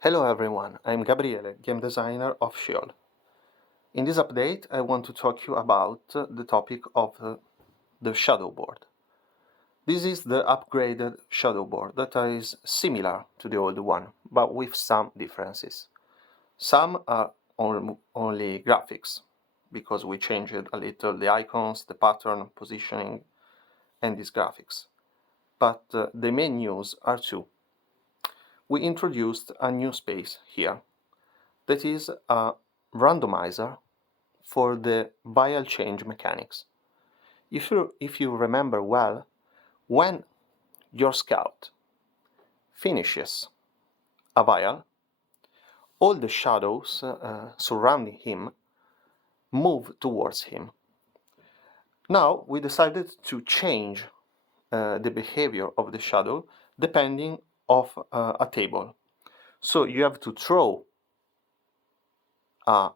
Hello everyone, I'm Gabriele, game designer of Sheol. In this update I want to talk to you about the topic of the shadow board. This is the upgraded shadow board that is similar to the old one, but with some differences. Some are only graphics, because we changed a little the icons, the pattern, positioning, and these graphics. But the main news are two. We introduced a new space here that is a randomizer for the vial change mechanics. If you remember well, when your scout finishes a vial, all the shadows surrounding him move towards him. Now we decided to change the behavior of the shadow depending of a table. So you have to throw a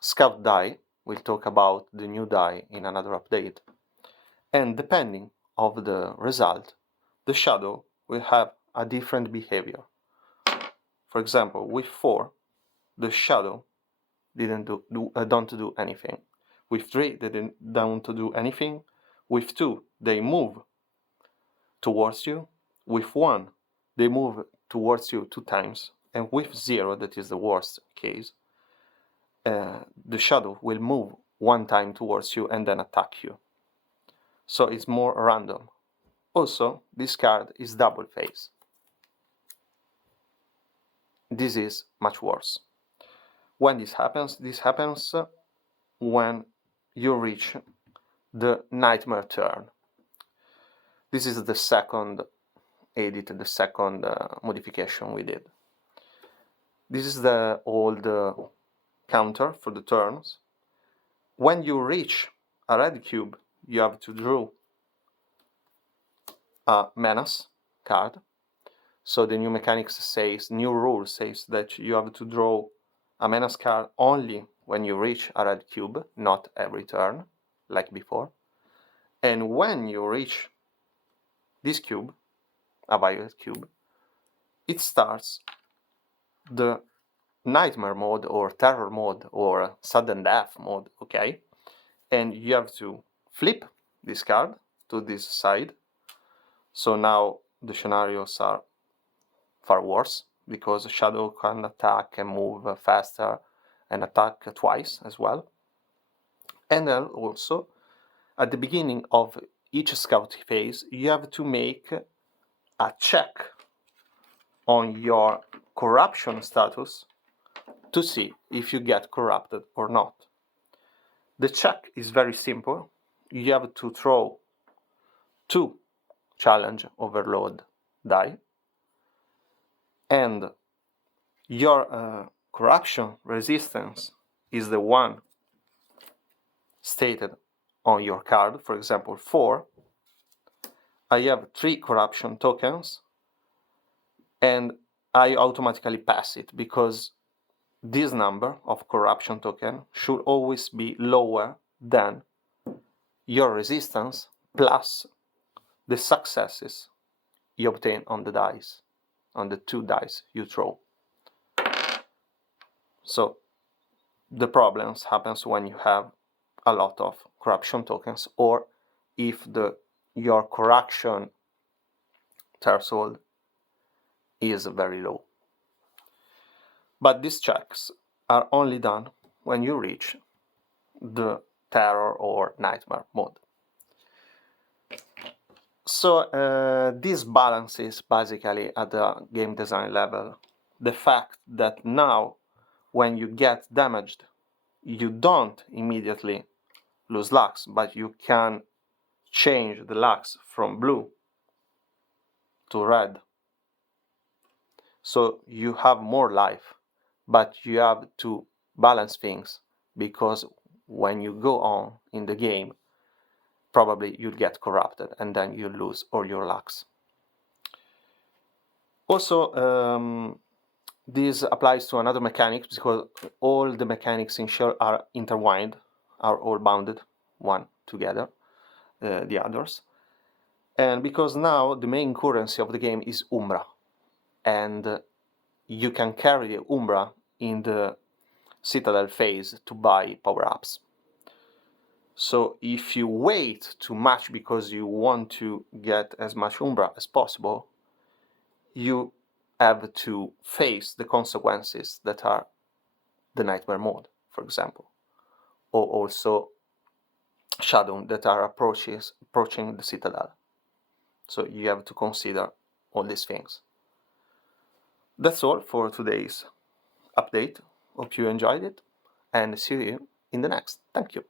scout die. We'll talk about the new die in another update. And depending of the result, the shadow will have a different behavior. For example, with 4, the shadow don't do anything. With 3, they don't do anything. With 2, they move towards you. With 1, they move towards you 2 times. And with 0, that is the worst case, the shadow will move 1 time towards you and then attack you. So it's more random. Also, this card is double face. This is much worse. When this happens when you reach the nightmare turn. This is the second edit, the second modification we did. This is the old counter for the turns. When you reach a red cube, you have to draw a menace card. So the new mechanics says, new rule says that you have to draw a menace card only when you reach a red cube, not every turn, like before. And when you reach this cube, a violet cube, it starts the nightmare mode or terror mode or sudden death mode, okay? And you have to flip this card to this side. So now the scenarios are far worse, because shadow can attack and move faster and attack twice as well. And then also, at the beginning of each scout phase, you have to make a check on your corruption status to see if you get corrupted or not. The check is very simple. You have to throw 2 challenge overload die, and your corruption resistance is the one stated on your card. For example, 4. I have 3 corruption tokens, and I automatically pass it, because this number of corruption token should always be lower than your resistance plus the successes you obtain on the dice, on the 2 dice you throw. So the problems happens when you have a lot of corruption tokens, or if your corruption threshold is very low. But these checks are only done when you reach the terror or nightmare mode. So this balances basically at the game design level the fact that now when you get damaged, you don't immediately lose lux, but you can change the lux from blue to red. So you have more life, but you have to balance things, because when you go on in the game, probably you'll get corrupted and then you lose all your lux. Also, this applies to another mechanic, because all the mechanics in Sheol are intertwined, are all bounded one together, the others. And because now the main currency of the game is Umbra, and you can carry the Umbra in the Citadel phase to buy power-ups. So if you wait too much because you want to get as much Umbra as possible, you have to face the consequences that are the Nightmare mode, for example, or also Shadow that are approaching the Citadel. So you have to consider all these things. That's all for today's update. Hope you enjoyed it, and see you in the next. Thank you.